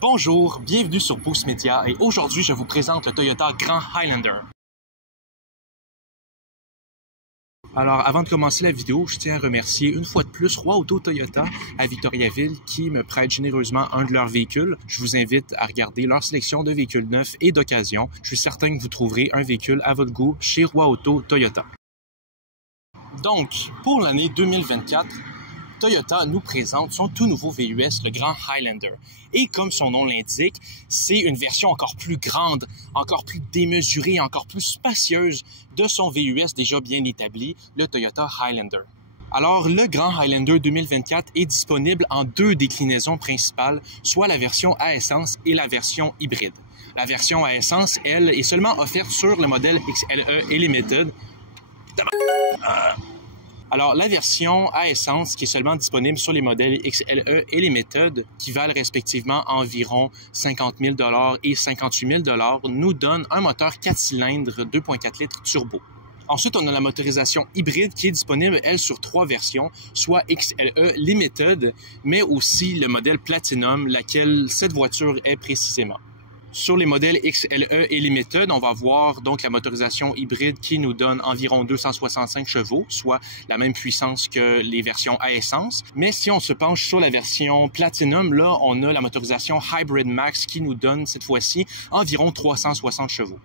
Bonjour, bienvenue sur Boost Media et aujourd'hui je vous présente le Toyota Grand Highlander. Alors avant de commencer la vidéo, je tiens à remercier une fois de plus Roi Auto Toyota à Victoriaville qui me prête généreusement un de leurs véhicules. Je vous invite à regarder leur sélection de véhicules neufs et d'occasion. Je suis certain que vous trouverez un véhicule à votre goût chez Roi Auto Toyota. Donc, pour l'année 2024, Toyota nous présente son tout nouveau VUS, le Grand Highlander. Et comme son nom l'indique, c'est une version encore plus grande, encore plus démesurée, encore plus spacieuse de son VUS déjà bien établi, le Toyota Highlander. Alors, le Grand Highlander 2024 est disponible en deux déclinaisons principales, soit la version à essence et la version hybride. La version à essence, elle, est seulement offerte sur le modèle XLE et Limited. Alors, la version à essence, qui est seulement disponible sur les modèles XLE et les méthodes, qui valent respectivement environ 50 000 $ et 58 000 $, nous donne un moteur 4 cylindres 2.4 litres turbo. Ensuite, on a la motorisation hybride qui est disponible, elle, sur trois versions, soit XLE Limited, mais aussi le modèle Platinum, laquelle cette voiture est précisément. Sur les modèles XLE et Limited, on va voir donc la motorisation hybride qui nous donne environ 265 chevaux, soit la même puissance que les versions à essence. Mais si on se penche sur la version Platinum, là, on a la motorisation Hybrid Max qui nous donne cette fois-ci environ 360 chevaux.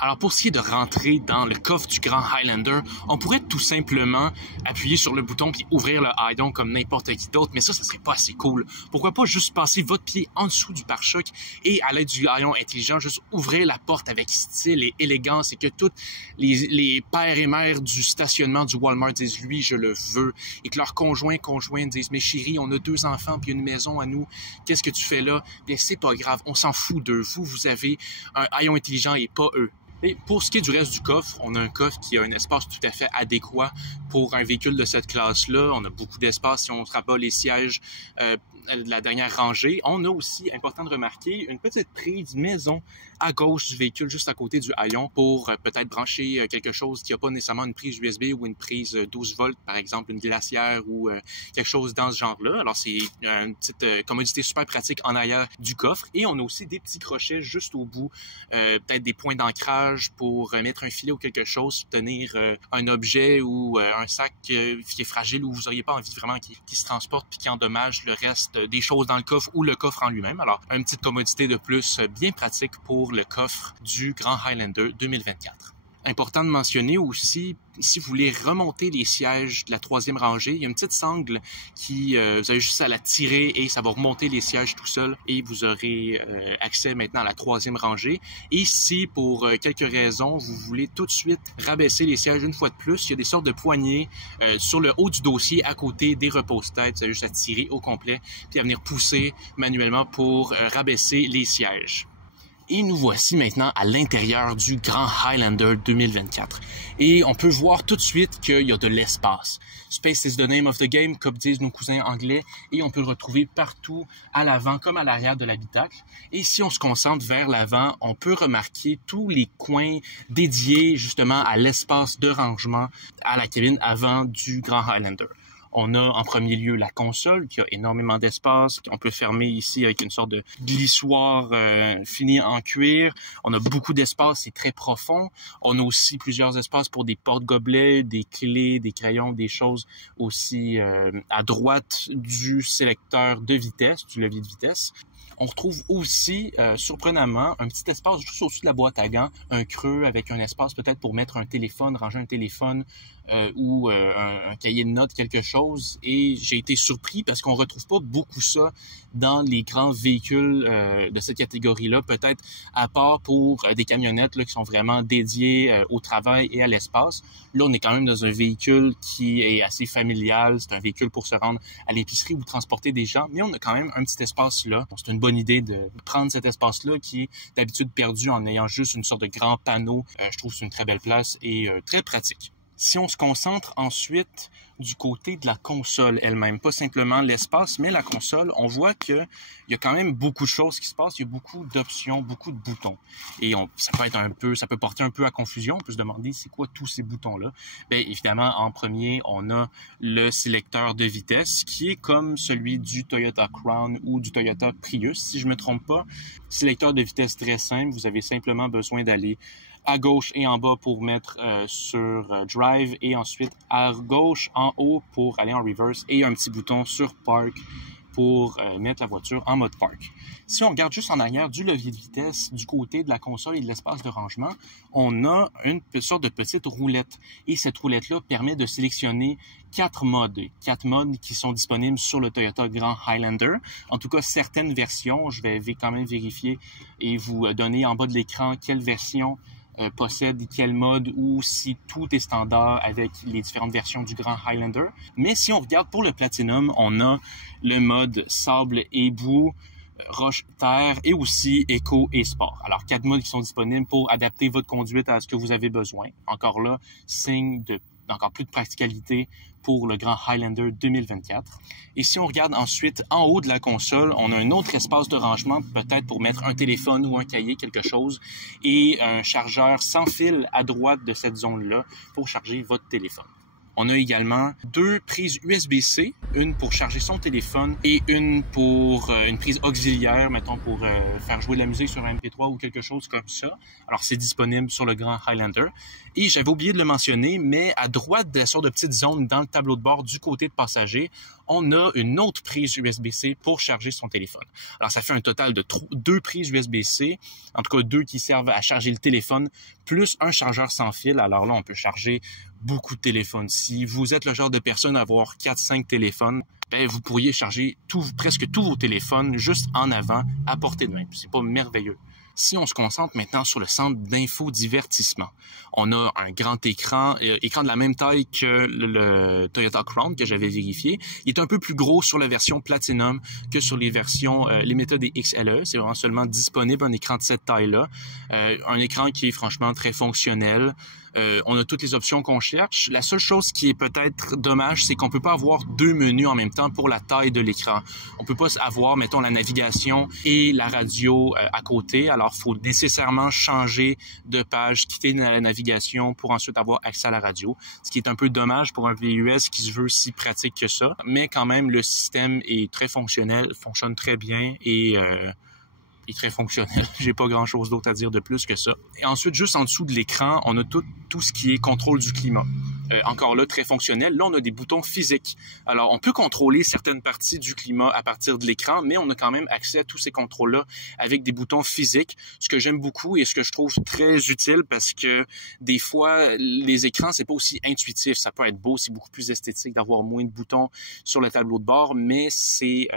Alors, pour ce qui est de rentrer dans le coffre du Grand Highlander, on pourrait tout simplement appuyer sur le bouton puis ouvrir le haillon comme n'importe qui d'autre, mais ça serait pas assez cool. Pourquoi pas juste passer votre pied en dessous du pare-choc et à l'aide du haillon intelligent, juste ouvrir la porte avec style et élégance et que toutes les pères et mères du stationnement du Walmart disent « lui, je le veux » et que leurs conjoints disent « mais chérie, on a 2 enfants puis une maison à nous, qu'est-ce que tu fais là? » Bien, c'est pas grave, on s'en fout d'eux. Vous avez un haillon intelligent et pas eux. Et pour ce qui est du reste du coffre, on a un coffre qui a un espace tout à fait adéquat pour un véhicule de cette classe-là. On a beaucoup d'espace si on rabat les sièges de la dernière rangée. On a aussi, important de remarquer, une petite prise maison à gauche du véhicule, juste à côté du haillon, pour peut-être brancher quelque chose qui n'a pas nécessairement une prise USB ou une prise 12 volts, par exemple une glacière ou quelque chose dans ce genre-là. Alors, c'est une petite commodité super pratique en arrière du coffre. Et on a aussi des petits crochets juste au bout, peut-être des points d'ancrage pour mettre un filet ou quelque chose, tenir un objet ou un sac qui est fragile où vous n'auriez pas envie vraiment qu'il se transporte puis qui endommage le reste des choses dans le coffre ou le coffre en lui-même. Alors, une petite commodité de plus bien pratique pour le coffre du Grand Highlander 2024. Important de mentionner aussi, si vous voulez remonter les sièges de la 3e rangée, il y a une petite sangle qui, vous avez juste à la tirer et ça va remonter les sièges tout seul et vous aurez accès maintenant à la 3e rangée. Et si, pour quelques raisons, vous voulez tout de suite rabaisser les sièges une fois de plus, il y a des sortes de poignées sur le haut du dossier à côté des repose-têtes. Vous avez juste à tirer au complet puis à venir pousser manuellement pour rabaisser les sièges. Et nous voici maintenant à l'intérieur du Grand Highlander 2024. Et on peut voir tout de suite qu'il y a de l'espace. Space is the name of the game, comme disent nos cousins anglais, et on peut le retrouver partout à l'avant comme à l'arrière de l'habitacle. Et si on se concentre vers l'avant, on peut remarquer tous les coins dédiés justement à l'espace de rangement à la cabine avant du Grand Highlander. On a en premier lieu la console qui a énormément d'espace. On peut fermer ici avec une sorte de glissoire fini en cuir. On a beaucoup d'espace, c'est très profond. On a aussi plusieurs espaces pour des porte-gobelets, des clés, des crayons, des choses aussi à droite du sélecteur de vitesse, du levier de vitesse. On retrouve aussi, surprenamment, un petit espace juste au-dessus de la boîte à gants, un creux avec un espace peut-être pour mettre un téléphone, ranger un téléphone ou un cahier de notes, quelque chose. Et j'ai été surpris parce qu'on retrouve pas beaucoup ça dans les grands véhicules de cette catégorie-là, peut-être à part pour des camionnettes là, qui sont vraiment dédiées au travail et à l'espace. Là, on est quand même dans un véhicule qui est assez familial. C'est un véhicule pour se rendre à l'épicerie ou transporter des gens, mais on a quand même un petit espace là. C'est une bonne idée de prendre cet espace-là qui est d'habitude perdu en ayant juste une sorte de grand panneau. Je trouve que c'est une très belle place et très pratique. Si on se concentre ensuite du côté de la console elle-même, pas simplement l'espace, mais la console, on voit qu'il y a quand même beaucoup de choses qui se passent, il y a beaucoup d'options, beaucoup de boutons. Et ça peut porter un peu à confusion, on peut se demander c'est quoi tous ces boutons-là. Bien, évidemment, en premier, on a le sélecteur de vitesse qui est comme celui du Toyota Crown ou du Toyota Prius, si je me trompe pas. Sélecteur de vitesse très simple, vous avez simplement besoin d'aller à gauche et en bas pour mettre sur Drive et ensuite à gauche en haut pour aller en reverse et un petit bouton sur Park pour mettre la voiture en mode Park. Si on regarde juste en arrière du levier de vitesse du côté de la console et de l'espace de rangement, on a une sorte de petite roulette et cette roulette-là permet de sélectionner 4 modes qui sont disponibles sur le Toyota Grand Highlander. En tout cas, certaines versions, je vais quand même vérifier et vous donner en bas de l'écran quelle version possède quel mode ou si tout est standard avec les différentes versions du Grand Highlander. Mais si on regarde pour le Platinum, on a le mode sable et boue, roche, terre et aussi éco et sport. Alors, 4 modes qui sont disponibles pour adapter votre conduite à ce que vous avez besoin. Encore là, signe d'encore plus de practicalité pour le Grand Highlander 2024. Et si on regarde ensuite en haut de la console, on a un autre espace de rangement, peut-être pour mettre un téléphone ou un cahier, quelque chose, et un chargeur sans fil à droite de cette zone-là pour charger votre téléphone. On a également 2 prises USB-C, une pour charger son téléphone et une pour une prise auxiliaire, mettons pour faire jouer de la musique sur un MP3 ou quelque chose comme ça. Alors, c'est disponible sur le Grand Highlander. Et j'avais oublié de le mentionner, mais à droite de la sorte de petite zone dans le tableau de bord du côté de passager, on a une autre prise USB-C pour charger son téléphone. Alors, ça fait un total de 2 prises USB-C, en tout cas 2 qui servent à charger le téléphone, plus un chargeur sans fil. Alors là, on peut charger beaucoup de téléphones. Si vous êtes le genre de personne à avoir 4-5 téléphones, ben, vous pourriez charger presque tous vos téléphones juste en avant, à portée de main. C'est pas merveilleux. Si on se concentre maintenant sur le centre d'infodivertissement, on a un grand écran de la même taille que le Toyota Crown que j'avais vérifié. Il est un peu plus gros sur la version Platinum que sur les versions les méthodes XLE. C'est vraiment seulement disponible un écran de cette taille-là. Un écran qui est franchement très fonctionnel. On a toutes les options qu'on cherche. La seule chose qui est peut-être dommage, c'est qu'on peut pas avoir 2 menus en même temps pour la taille de l'écran. On peut pas avoir, mettons, la navigation et la radio à côté. Alors, il faut nécessairement changer de page, quitter la navigation pour ensuite avoir accès à la radio. Ce qui est un peu dommage pour un VUS qui se veut si pratique que ça. Mais quand même, le système est très fonctionnel, fonctionne très bien et est très fonctionnel. J'ai pas grand-chose d'autre à dire de plus que ça. Et ensuite, juste en dessous de l'écran, on a tout ce qui est contrôle du climat. Encore là, très fonctionnel. Là, on a des boutons physiques. Alors, on peut contrôler certaines parties du climat à partir de l'écran, mais on a quand même accès à tous ces contrôles-là avec des boutons physiques, ce que j'aime beaucoup et ce que je trouve très utile parce que des fois, les écrans, c'est pas aussi intuitif. Ça peut être beau, c'est beaucoup plus esthétique d'avoir moins de boutons sur le tableau de bord, mais c'est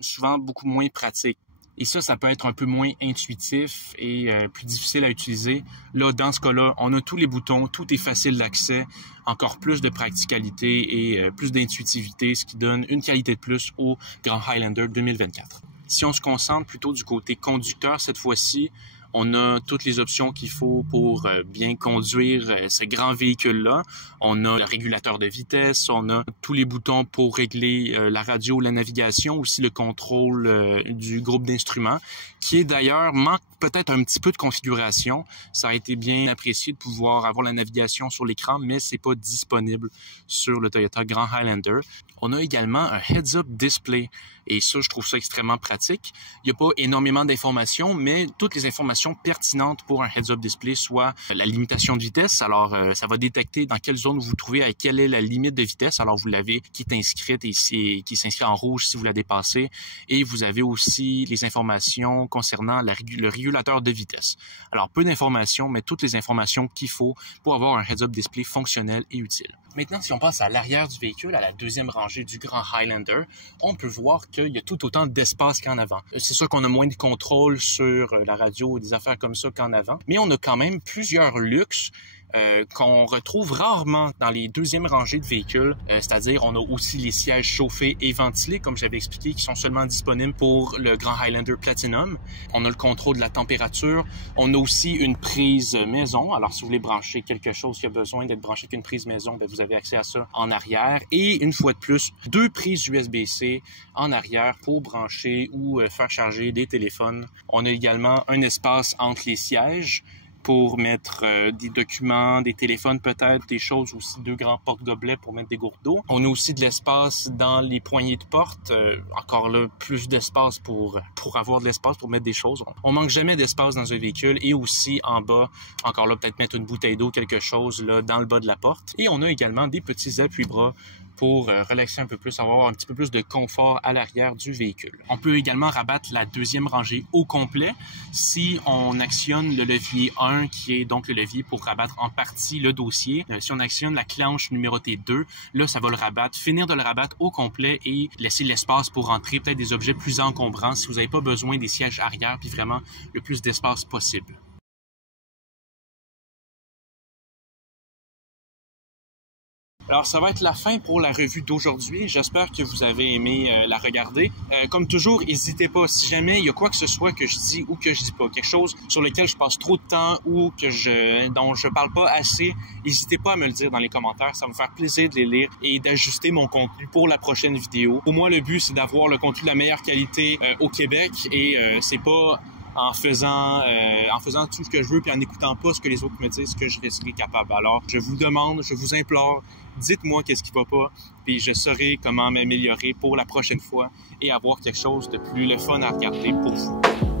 souvent beaucoup moins pratique. Et ça peut être un peu moins intuitif et plus difficile à utiliser. Là, dans ce cas-là, on a tous les boutons, tout est facile d'accès, encore plus de practicalité et plus d'intuitivité, ce qui donne une qualité de plus au Grand Highlander 2024. Si on se concentre plutôt du côté conducteur cette fois-ci, on a toutes les options qu'il faut pour bien conduire ce grand véhicule-là. On a le régulateur de vitesse, on a tous les boutons pour régler la radio, la navigation, aussi le contrôle du groupe d'instruments, qui est d'ailleurs manque peut-être un petit peu de configuration. Ça a été bien apprécié de pouvoir avoir la navigation sur l'écran, mais c'est pas disponible sur le Toyota Grand Highlander. On a également un heads-up display. Et ça, je trouve ça extrêmement pratique. Il n'y a pas énormément d'informations, mais toutes les informations pertinentes pour un heads-up display, soit la limitation de vitesse. Alors, ça va détecter dans quelle zone vous vous trouvez, à quelle est la limite de vitesse. Alors, vous l'avez qui est inscrite et qui s'inscrit en rouge si vous la dépassez. Et vous avez aussi les informations concernant le régulateur de vitesse. Alors, peu d'informations, mais toutes les informations qu'il faut pour avoir un heads-up display fonctionnel et utile. Maintenant, si on passe à l'arrière du véhicule, à la deuxième rangée du Grand Highlander, on peut voir qu'il y a tout autant d'espace qu'en avant. C'est sûr qu'on a moins de contrôle sur la radio et des affaires comme ça qu'en avant, mais on a quand même plusieurs luxes qu'on retrouve rarement dans les deuxièmes rangées de véhicules, c'est-à-dire on a aussi les sièges chauffés et ventilés, comme j'avais expliqué, qui sont seulement disponibles pour le Grand Highlander Platinum. On a le contrôle de la température. On a aussi une prise maison. Alors, si vous voulez brancher quelque chose qui a besoin d'être branché avec une prise maison, bien, vous avez accès à ça en arrière. Et une fois de plus, 2 prises USB-C en arrière pour brancher ou faire charger des téléphones. On a également un espace entre les sièges pour mettre des documents, des téléphones peut-être, des choses aussi, 2 grands porte-gobelets pour mettre des gourdes d'eau. On a aussi de l'espace dans les poignées de porte, encore là, plus d'espace pour avoir de l'espace pour mettre des choses. On manque jamais d'espace dans un véhicule et aussi en bas, encore là, peut-être mettre une bouteille d'eau, quelque chose là dans le bas de la porte. Et on a également des petits appuis-bras pour relaxer un peu plus, avoir un petit peu plus de confort à l'arrière du véhicule. On peut également rabattre la deuxième rangée au complet si on actionne le levier 1, qui est donc le levier pour rabattre en partie le dossier. Si on actionne la clenche numérotée 2, là, ça va le rabattre, finir de le rabattre au complet et laisser l'espace pour rentrer peut-être des objets plus encombrants si vous n'avez pas besoin des sièges arrière, puis vraiment le plus d'espace possible. Alors, ça va être la fin pour la revue d'aujourd'hui. J'espère que vous avez aimé la regarder. Comme toujours, n'hésitez pas, si jamais il y a quoi que ce soit que je dis ou que je dis pas, quelque chose sur lequel je passe trop de temps ou dont je parle pas assez, n'hésitez pas à me le dire dans les commentaires. Ça va me faire plaisir de les lire et d'ajuster mon contenu pour la prochaine vidéo. Pour moi, le but, c'est d'avoir le contenu de la meilleure qualité au Québec et c'est pas en faisant tout ce que je veux puis en n'écoutant pas ce que les autres me disent que je serai capable. Alors, je vous demande, je vous implore, dites-moi qu'est-ce qui va pas, puis je saurai comment m'améliorer pour la prochaine fois et avoir quelque chose de plus le fun à regarder pour vous.